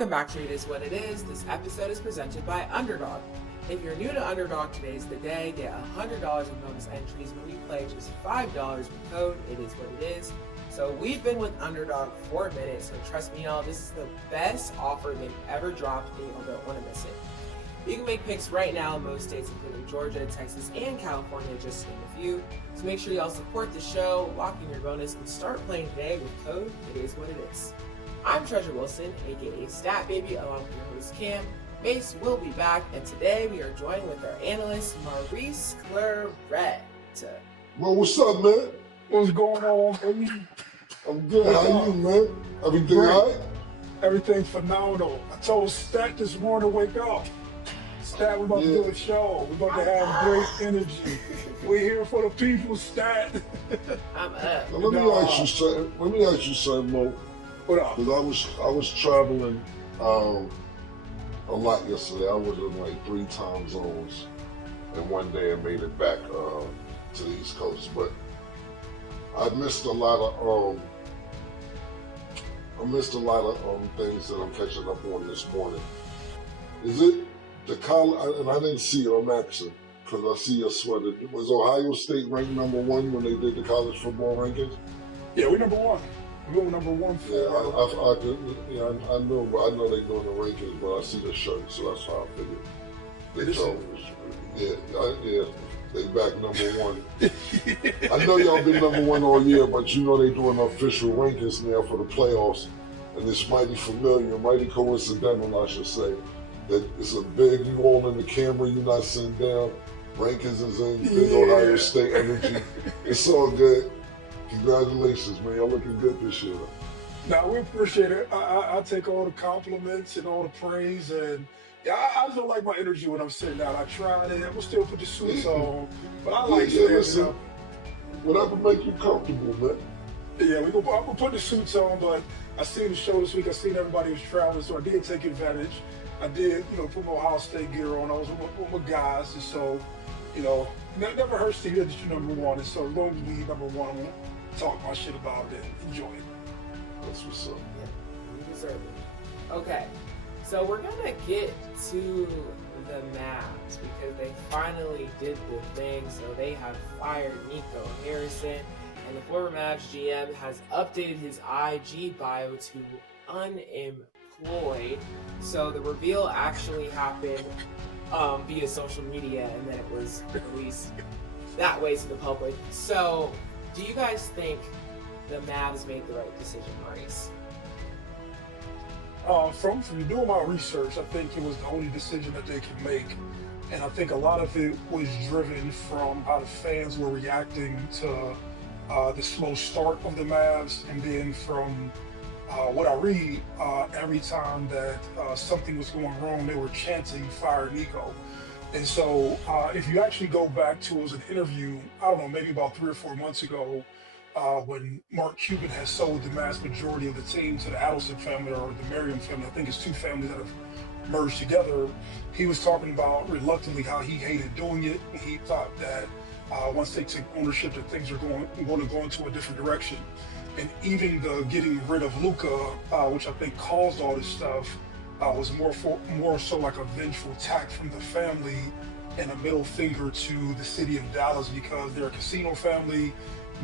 Welcome back to It Is What It Is. This episode is presented by Underdog. If you're new to Underdog, today's the day. Get $100 in bonus entries when you play just $5 with code It Is What It Is. So we've been with Underdog for a minute, so trust me y'all, this is the best offer they've ever dropped and y'all don't want to miss it. You can make picks right now in most states including Georgia, Texas, and California, just to name a few. So make sure y'all support the show, lock in your bonus, and start playing today with code It Is What It Is. I'm Treasure Wilson, aka Stat Baby, along with your host Cam. Mace will be back, and today we are joined with our analyst Maurice Claret. Well, what's up, man? What's going on, baby? I'm good. How you, man? Everything all right? Everything phenomenal. I told Stat this morning to wake up. Stat, we're about to do a show. We're about to have great energy. We're here for the people, Stat. I'm up. Now, let me ask you something, Mo. What up? Because I was traveling a lot yesterday. I was in like 3 time zones, and one day I made it back to the East Coast. But I missed a lot of things that I'm catching up on this morning. Is it the college? And I didn't see it. I'm asking because I see your sweater. Was Ohio State ranked #1 when they did the college football rankings? Yeah, we're #1. We're number 1 for. I know they're doing the rankings, but I see the shirt, so that's how I figured. They back #1. I know y'all been #1 all year, but you know they doing official rankings now for the playoffs, and it's mighty familiar, mighty coincidental, I should say, that it's a big, you all in the camera, you're not sitting down, rankings is in, big Ohio State energy. It's all good. Congratulations, man. Y'all looking good this year. Now, we appreciate it. I take all the compliments and all the praise, and I just don't like my energy when I'm sitting down. I tried it. I'm gonna still put the suits on, but I like listen, up. Whatever make you comfortable, man. Yeah, I'm gonna put the suits on, but I seen the show this week. I seen everybody was traveling, so I did take advantage. I did, put my Ohio State gear on. I was with my guys, and so, it never hurts to hear that you're #1. And so as long as we #1, I'm gonna talk my shit about it and enjoy it. That's what's up. Yeah, you deserve it. Okay, so we're gonna get to the Mavs because they finally did the thing. So they have fired Nico Harrison, and the former Mavs GM has updated his IG bio to unemployed. So the reveal actually happened via social media, and then it was released that way to the public. So do you guys think the Mavs made the right decision, Maurice? From doing my research, I think it was the only decision that they could make. And I think a lot of it was driven from how the fans were reacting to the slow start of the Mavs. And then from what I read, every time that something was going wrong, they were chanting, "Fire Nico." And so if you actually go back to, it was an interview, I don't know, maybe about 3 or 4 months ago, when Mark Cuban has sold the vast majority of the team to the Adelson family or the Merriam family. I think it's 2 families that have merged together. He was talking about reluctantly how he hated doing it. He thought that once they took ownership that things are going to go into a different direction. And even the getting rid of Luka, which I think caused all this stuff, was more so like a vengeful tack from the family and a middle finger to the city of Dallas because they're a casino family.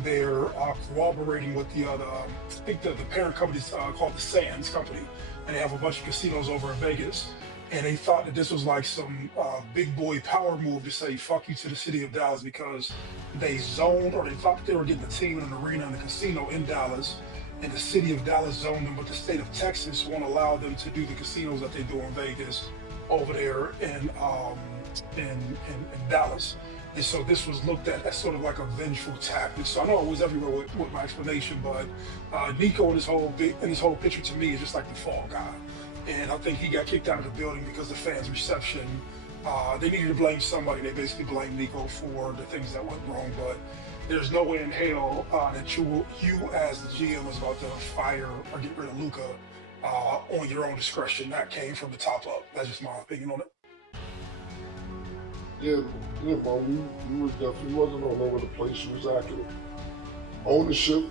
They're cooperating with the other, I think the parent company is called the Sands Company, and they have a bunch of casinos over in Vegas. And they thought that this was like some big boy power move to say fuck you to the city of Dallas because they zoned, or they thought they were getting a team in an arena and a casino in Dallas, and the city of Dallas zoned them, but the state of Texas won't allow them to do the casinos that they do in Vegas over there in Dallas. And so this was looked at as sort of like a vengeful tactic. So I know it was everywhere with my explanation, but Nico in his whole picture to me is just like the fall guy. And I think he got kicked out of the building because the fans' reception. They needed to blame somebody. They basically blamed Nico for the things that went wrong. But there's no way in hell that you as the GM was about to fire or get rid of Luka on your own discretion. That came from the top up. That's just my opinion on it. Yeah, man, you was definitely wasn't all over the place. You was accurate. Ownership,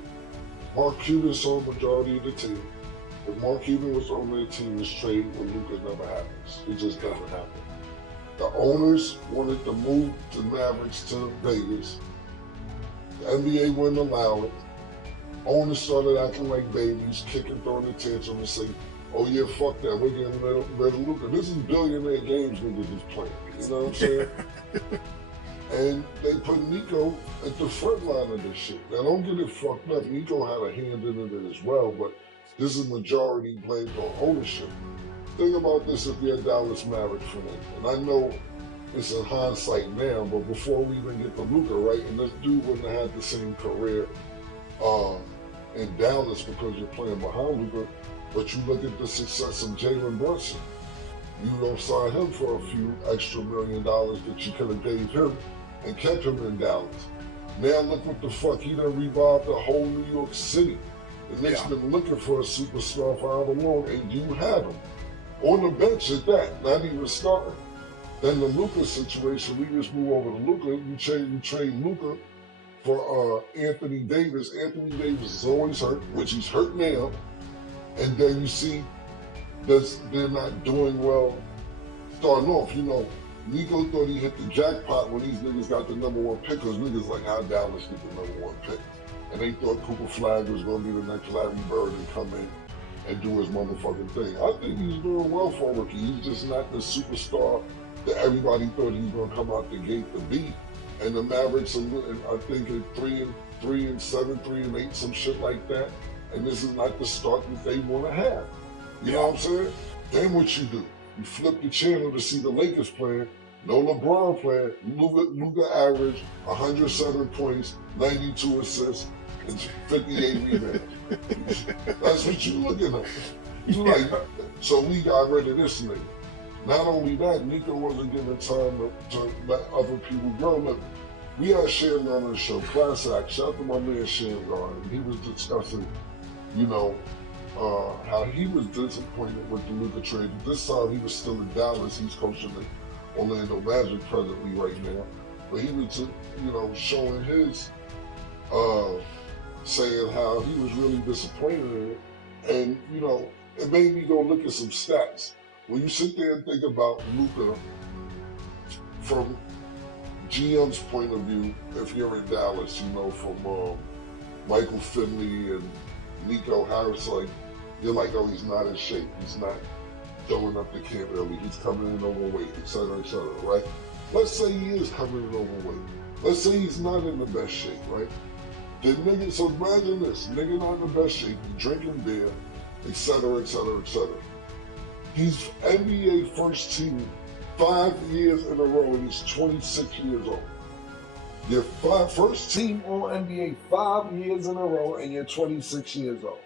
Mark Cuban sold majority of the team. If Mark Cuban was on their team, this trade with Luka never happens. It just doesn't happen. The owners wanted to move the Mavericks to Vegas. The NBA wouldn't allow it. Owners started acting like babies, kicking, throwing a tantrum and saying, oh yeah, fuck that, we're getting rid of Luka. This is billionaire games niggas is playing, you know what I'm saying? And they put Nico at the front line of this shit. Now don't get it fucked up, Nico had a hand in it as well, but this is majority blamed on ownership. Think about this if you're a Dallas Mavericks fan, and I know it's in hindsight now, but before we even get to Luka, right, and this dude wouldn't have had the same career in Dallas because you're playing behind Luka, but you look at the success of Jalen Brunson. You don't sign him for a few extra $1 million that you could have gave him and kept him in Dallas. Now look what the fuck, he done revived the whole New York City. The Knicks been looking for a superstar for however long, and you had him. On the bench at that, not even starting. Then the Luka situation, we just move over to Luka. You trade Luka for Anthony Davis. Anthony Davis is always hurt, which he's hurt now. And then you see that they're not doing well starting off. You know, Nico thought he hit the jackpot when these niggas got the #1 pick, because niggas like how Dallas get the #1 pick. And they thought Cooper Flagg was going to be the next Larry Bird and come in and do his motherfucking thing. I think he's doing well for a rookie. He's just not the superstar that everybody thought he was going to come out the gate to be. And the Mavericks, I think, at 3-7, 3-8, some shit like that. And this is not the start that they want to have. You know what I'm saying? Then what you do? You flip the channel to see the Lakers playing. No LeBron playing. Luka averaged 107 points, 92 assists, and 58 rebounds. That's what you looking at. You like, so we got rid of this nigga. Not only that, Nico wasn't given time to let other people grow. Look, we had Shamgar on the show, class act. Shout out to my man Shamgar. He was discussing, you know, how he was disappointed with the Luka trade. This time he was still in Dallas. He's coaching the Orlando Magic presently right now. But he was, you know, showing his, saying how he was really disappointed in it. And, you know, it made me go look at some stats. When you sit there and think about Luka from GM's point of view, if you're in Dallas, you know, from Michael Finley and Nico Harrison, like, you're like, oh, he's not in shape. He's not throwing up the camp early. He's coming in overweight, et cetera, right? Let's say he is coming in overweight. Let's say he's not in the best shape, right? The nigga, so imagine this, nigga not in the best shape, he's drinking beer, et cetera, et cetera, et cetera. He's NBA first team 5 years in a row, and he's 26 years old. You're first team all NBA 5 years in a row, and you're 26 years old.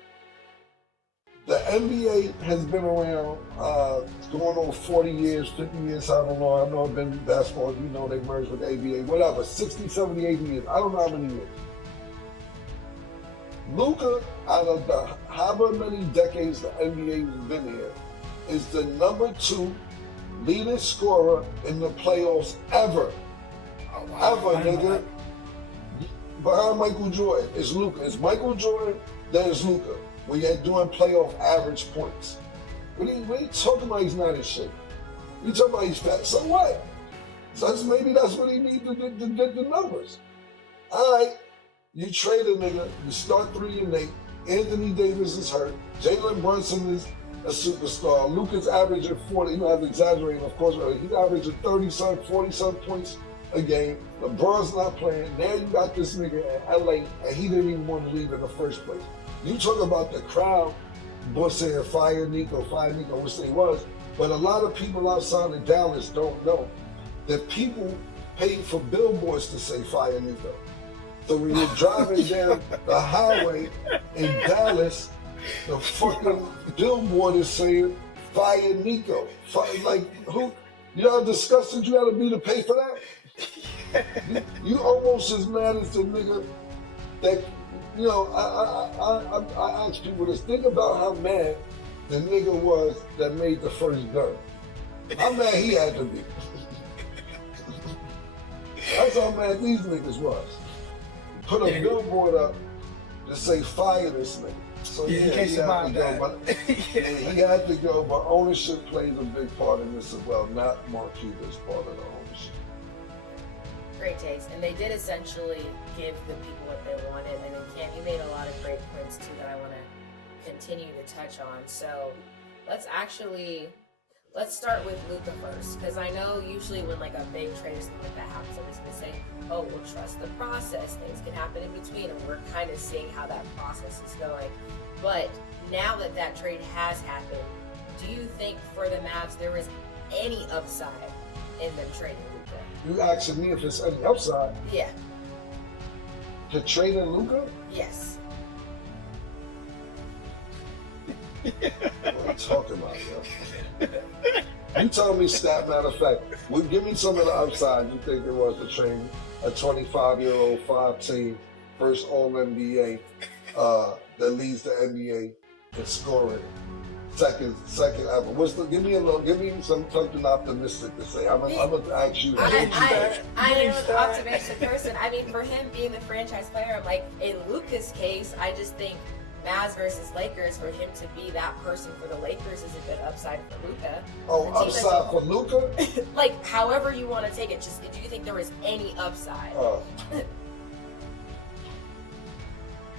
The NBA has been around going on 40 years, 50 years, I don't know. I know I've been basketball, you know, they merged with ABA, whatever, 60, 70, 80 years. I don't know how many years. Luka, out of the however many decades the NBA has been here, is the #2 leading scorer in the playoffs ever. Oh, wow. Ever, nigga. Behind Michael Jordan, it's Luka. It's Michael Jordan, then it's Luka. When you're doing playoff average points. What are you talking about he's not in shape? You talking about he's fat. So what? So maybe that's what he needs to get the numbers. All right, you trade a nigga, you start 3-8. Anthony Davis is hurt. Jalen Brunson is a superstar. Luka's averaging 40, you know, I'm exaggerating, of course, he's averaging 30-some, 40-some points a game. LeBron's not playing. Now you got this nigga in LA, and he didn't even want to leave in the first place. You talk about the crowd, Bush saying fire Nico, which they was, but a lot of people outside of Dallas don't know that people paid for billboards to say fire Nico. So when you're driving down the highway in Dallas, the fucking billboard is saying fire Nico. Like, who? You know how disgusted you gotta be to pay for that? You almost as mad as the nigga that, you know, I ask people this, think about how mad the nigga was that made the first gun. How mad he had to be. That's how mad these niggas was. Put a billboard up to say fire this nigga. So Yeah, yeah, in case he you had mind to go, that. but he had to go. But ownership plays a big part in this as well. Not Mark Cuban's part of the ownership. Great takes, and they did essentially give the people what they wanted. And then Cam, you made a lot of great points too that I want to continue to touch on. So let's start with Luka first, because I know usually when like a big trade or something like that happens, I'm just gonna say, oh, we'll trust the process. Things can happen in between, and we're kind of seeing how that process is going. But now that that trade has happened, do you think for the Mavs there is any upside in them trading Luka? You asking me if it's any upside Yeah. to trade in Luka? Yes. What are you talking about, yo? You tell me stat, matter of fact, give me some of the upside you think it was to train a 25-year-old 5-team first All-NBA that leads the NBA in scoring. Second ever. Give me something optimistic to say. I'm gonna ask you. I am an optimistic person. I mean, for him being the franchise player, I'm like, in Luka's case, I just think Mavs versus Lakers, for him to be that person for the Lakers is a good upside for Luka. Oh, upside for Luka? Like, however you want to take it, just do you think there was any upside?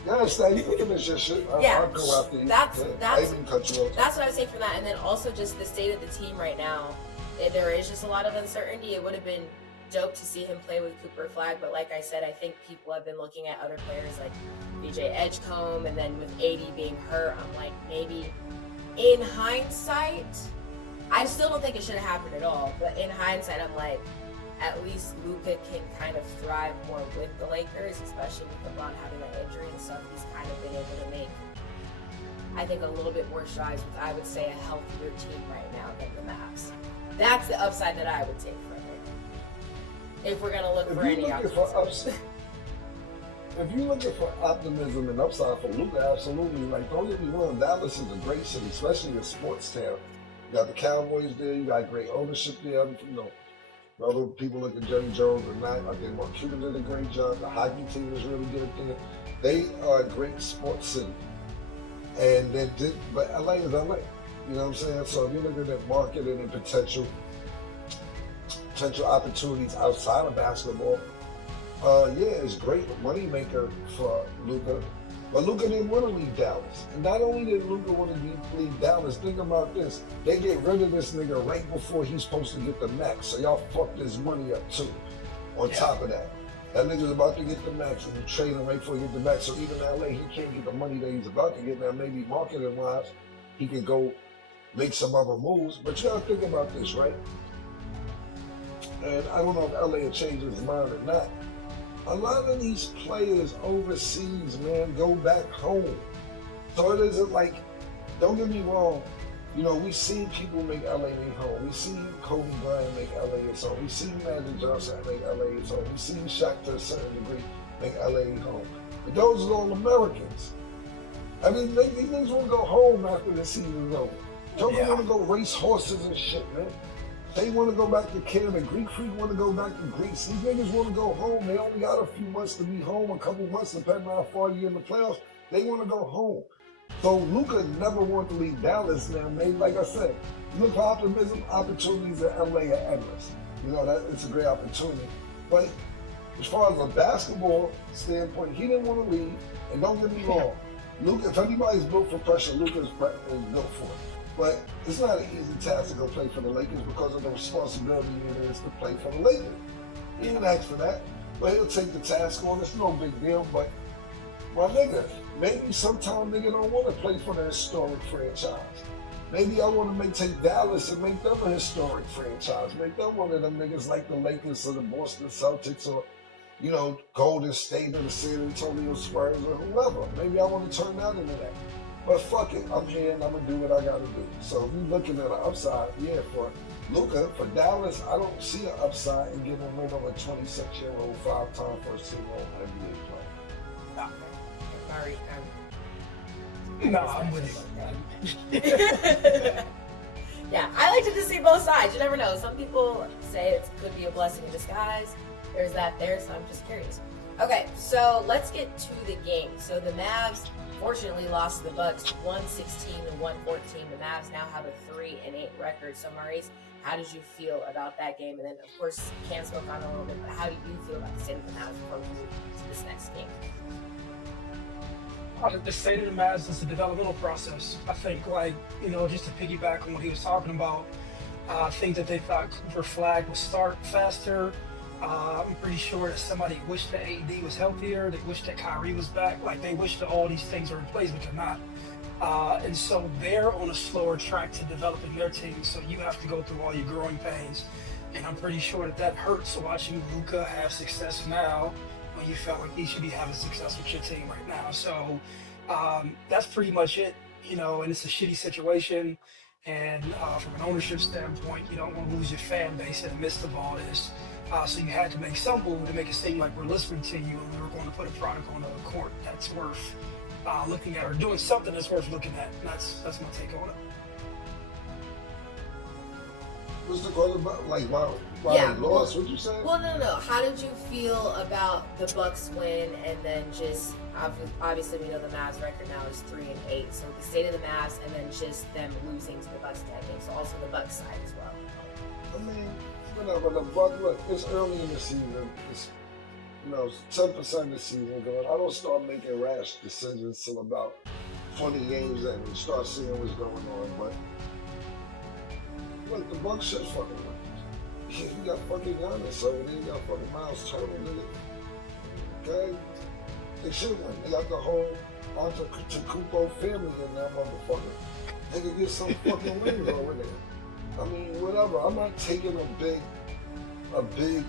You understand? You can finish your shit. Yeah, I'll go after you. that's I even cut you off. That's what I would say from that. And then also just the state of the team right now. There is just a lot of uncertainty. It would have been dope to see him play with Cooper Flag, but like I said, I think people have been looking at other players like BJ Edgecombe, and then with AD being hurt, I'm like, maybe in hindsight, I still don't think it should have happened at all, but in hindsight, I'm like, at least Luka can kind of thrive more with the Lakers, especially with LeBron having that injury and stuff. He's kind of been able to make, I think, a little bit more strides with, I would say, a healthier team right now than the Mavs. That's the upside that I would take from it. If we're going to look for any optimism. If you're looking for optimism and upside for Luka, absolutely. Like, don't get me wrong, Dallas is a great city, especially in sports town. You got the Cowboys there, you got great ownership there, you know. Other people look at Jerry Jones and that. I think Mark Cuban did a great job. The hockey team is really good there. They are a great sports city. And they did, but LA is LA. You know what I'm saying? So if you're looking at marketing and potential opportunities outside of basketball, yeah, it's great money maker for Luka. But Luka didn't want to leave Dallas. And not only did Luka want to leave Dallas, think about this. They get rid of this nigga right before he's supposed to get the max. So y'all fucked his money up too. On top of that. That nigga's about to get the max and you trade him right before he get the max. So even LA, he can't get the money that he's about to get. Now maybe marketing wise, he can go make some other moves. But you gotta think about this, right? And I don't know if LA will change his mind or not. A lot of these players overseas, man, go back home. So it isn't like, don't get me wrong, you know, we've seen people make LA their home. We've seen Kobe Bryant make LA his home. We've seen Magic Johnson make LA his home. We've seen Shaq to a certain degree make LA his home. But those are all Americans. I mean, these niggas want to go home after the season is over. Don't want to go race horses and shit, man. They want to go back to Canada. Greek Freak want to go back to Greece. These niggas want to go home. They only got a few months to be home, a couple months, depending on how far you're in the playoffs. They want to go home. So Luka never wanted to leave Dallas now. Maybe, like I said, look for optimism, opportunities in LA are endless. You know, it's a great opportunity. But as far as a basketball standpoint, he didn't want to leave. And don't get me wrong, Luka, if anybody's built for pressure, Luka is built for it. But it's not an easy task to go play for the Lakers because of the responsibility it is to play for the Lakers. He didn't ask for that, but he'll take the task on. It's no big deal, but my nigga, maybe sometime nigga don't want to play for the historic franchise. Maybe I want to take Dallas and make them a historic franchise. Make them one of them niggas like the Lakers or the Boston Celtics or, you know, Golden State or the San Antonio Spurs or whoever. Maybe I want to turn that into that. But fuck it, I'm here and I'm gonna do what I gotta do. So if you're looking at an upside, yeah, for Luka, for Dallas, I don't see an upside in getting rid of a 26-year-old, 5-time first-team All-NBA player. I'm with you. Yeah, I like to just see both sides. You never know. Some people say it could be a blessing in disguise. There's that there, so I'm just curious. Okay, so let's get to the game. So the Mavs unfortunately lost to the Bucks 116 to 114. The Mavs now have a 3-8 record. So Maurice, how did you feel about that game? And then of course Cam spoke on it a little bit, but how do you feel about the state of the Mavs before we move to this next game? The state of the Mavs is a developmental process. I think, like, you know, just to piggyback on what he was talking about, I think that they thought Cooper Flag would start faster. I'm pretty sure that somebody wished that AD was healthier. They wished that Kyrie was back. Like, they wish that all these things were in place, but they're not. And so they're on a slower track to developing their team. So you have to go through all your growing pains. And I'm pretty sure that hurts watching Luka have success now when you felt like he should be having success with your team right now. So that's pretty much it, you know, and it's a shitty situation. And from an ownership standpoint, you don't want to lose your fan base in the midst of all this. So you had to make some move to make it seem like we're listening to you and we were going to put a product on the court that's worth looking at, or doing something that's worth looking at. And that's my take on it. What's the call about? Like, why Yeah, they lost? What you saying? Well, no. How did you feel about the Bucks win, and then just obviously we know the Mavs record now is 3-8. So the state of the Mavs, and then just them losing to the Bucks in that game. So also the Bucks side as well. I mean, whatever. The Bucks, look, it's early in the season. It's, you know, 10% of the season going. I don't start making rash decisions till about 20 games in and start seeing what's going on. But look, the Bucks should fucking win. You got fucking Giannis over there. You got fucking Miles Turner, nigga. Okay? They should win. They got the whole Antetokounmpo family in that motherfucker. They could get some fucking wins over there. I mean, whatever. I'm not taking a big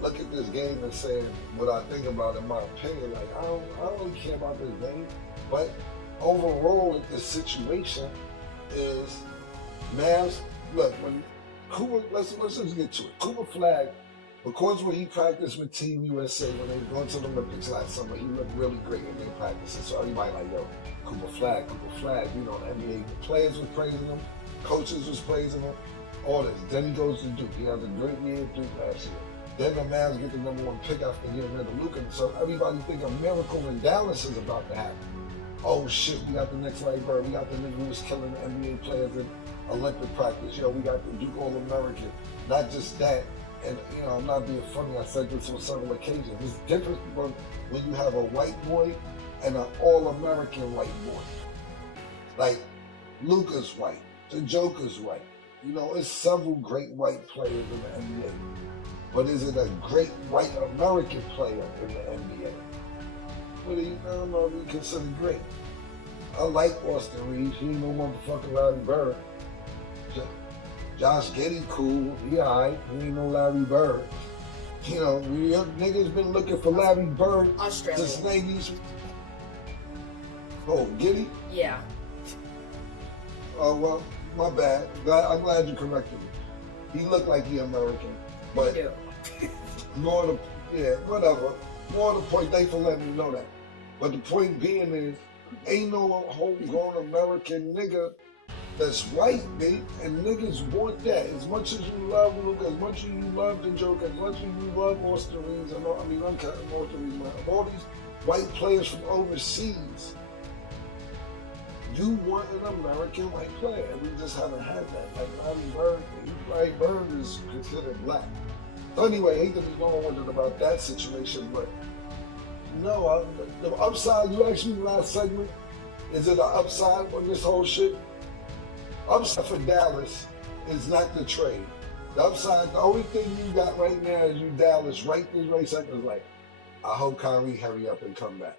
look at this game and saying what I think about it, in my opinion. Like, I don't really care about this game. But overall, this situation is Mavs. Look, when Cooper, let's just get to it. Cooper Flag, because when he practiced with Team USA when they were going to the Olympics last summer, he looked really great in their practices. So everybody like, yo, Cooper Flag. You know, the NBA players was praising him, coaches was praising him, all this. Then he goes to Duke. He has a great year at Duke last year. Then the Mavs get the #1 pick after getting rid of Luka. So everybody think a miracle in Dallas is about to happen. Oh shit, we got the next Larry Bird. We got the nigga who was killing the NBA players in Olympic practice. Yo, we got the Duke All-American. Not just that. And, you know, I'm not being funny. I said this on several occasions. It's different when you have a white boy and an All-American white boy. Like, Luka's white. The Joker's white. You know, it's several great white players in the NBA. But is it a great white American player in the NBA? What do you, I don't know if you consider great. I like Austin Reeves. He ain't no motherfucking Larry Bird. Josh Giddey cool. He alright. He ain't no Larry Bird. You know, niggas been looking for Larry Bird since 90s. Oh, Giddey? Yeah. Oh, well, my bad. I'm glad you corrected me. He looked like he American. But You do. more the, yeah, whatever. More the point, thanks for letting me know that. But the point being is, ain't no homegrown American nigga that's white, babe. And niggas want that. As much as you love Luka, as much as you love the Joker, as much as you love Austin Reeves, I'm counting Austin Reeves, all these white players from overseas, you want an American white player, and we just haven't had that. Like Larry Bird is considered black. So anyway, I hate to be long winded about that situation, but no, the upside, you asked me last segment, is it an upside on this whole shit? Upside for Dallas is not the trade. The upside, the only thing you got right now is you Dallas right this right second is like, I hope Kyrie hurry up and come back.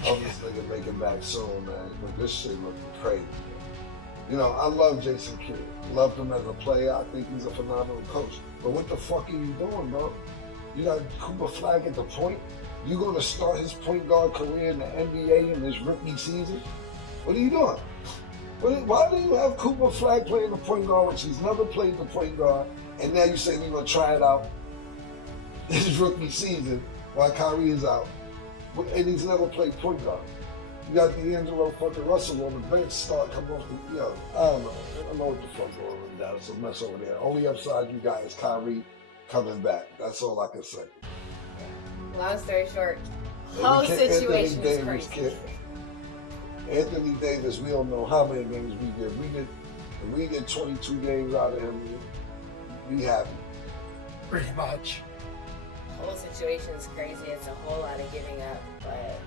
I'm just nigga making back soon, man. But this shit looking crazy. Man. You know, I love Jason Kidd. Loved him as a player. I think he's a phenomenal coach. But what the fuck are you doing, bro? You got Cooper Flag at the point. You gonna start his point guard career in the NBA in his rookie season? What are you doing? Why do you have Cooper Flag playing the point guard when she's never played the point guard, and now you say we're gonna try it out this rookie season while Kyrie is out? And he's never played point guard. You got D'Angelo fucking Russell on the bench start coming off the, you know, I don't know. I don't know what the fuck going on in Dallas. It's a mess over there. Only upside you got is Kyrie coming back. That's all I can say. Long story short, Whole And situation is Davis crazy. Anthony Davis, we don't know how many games we get. If we get 22 games out of him, we happy. Pretty much. Whole situation is crazy. It's a whole lot of giving up, but